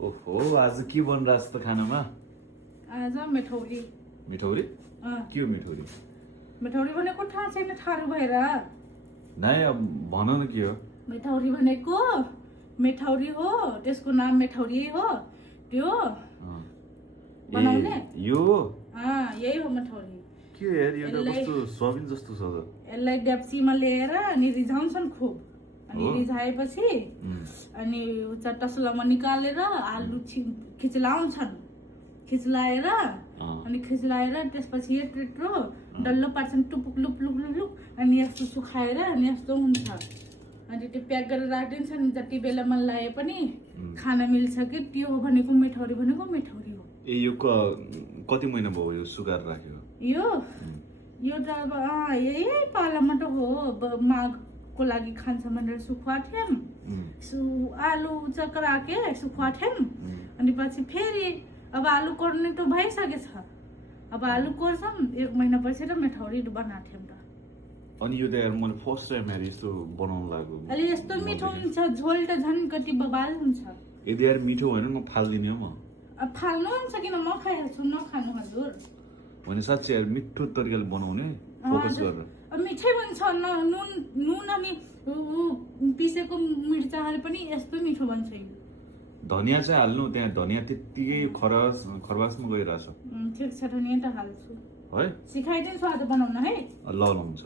ओहो आज के बनिरहेछ त खानामा? आज मिठौरी। मिठौरी? के हो मिठौरी? मिठौरी भनेको थाहा छैन थारू भएर? नाइ अब भन न के हो? मिठौरी भनेको मिठौरी हो, त्यसको नाम मिठौरी हो। त्यो बनाउने यो यही हो मिठौरी। के यार यो त कस्तो सोयाबिन जस्तो छ त? यसलाई डेप्चीमा लिएर अनि रिझाउँछन् खुब। अनि रिझाएपछि अनि चट्टासुलामा निकालेर आलु खिचलाउँछन्। खिचलाएर अनि खिचलाएर त्यसपछि यत्रो डल्लो पार्छन् टुपुक लुप लुप लुप लुप अनि यस्तो सुखाएर अनि यस्तो हुन्छ। अनि त्यो प्याक गरेर राखिदिन्छन्, जति बेला मन लाए पनि खान मिल्छ कि। त्यो हो भनेको मिठौरी भनेको मिठौरी हो। ए यो कति महिना भयो यो सुकाएर राखेको? यो त अब यही पालामा त हो। माघको लागि खान्छ भनेर सुखुवा थियौँ। आलु चक्रा के सुखुवा थियौँ। अनि पछि फेरि अब आलु कोर्ने त भइसकेछ। अब आलु कोर्छौँ, 1 महिना पछि त मिठौरी बनाएको थियौँ त। अनि यो त यार मैले फर्स्ट टाइम यार यस्तो बनाउन लाग्यो। अलि यस्तो मिठो हुन्छ, झोल त झन् कति बबाल हुन्छ। यदि यार मिठो होइन म फाल्दिने हो म। अब फाल्नु हुन्छ किन, म खाइहाल्छु, नखानु हजुर। भने साँच्चै यार मिठो तरिकाले बनाउने फोकस गरेर। अब मिठै बन्छ। नुन अनि पिसेको मिर्चा हाले पनि यस्तो मिठो बन्छ। धनिया चाहिँ हाल्नु, त्यहाँ धनिया त्यत्तिकै खरबासमा गइरहेछ। ठिक छ, धनिया त हाल्छु है। सिकाइदिन्छु आज बनाउन है। ल हुन्छ।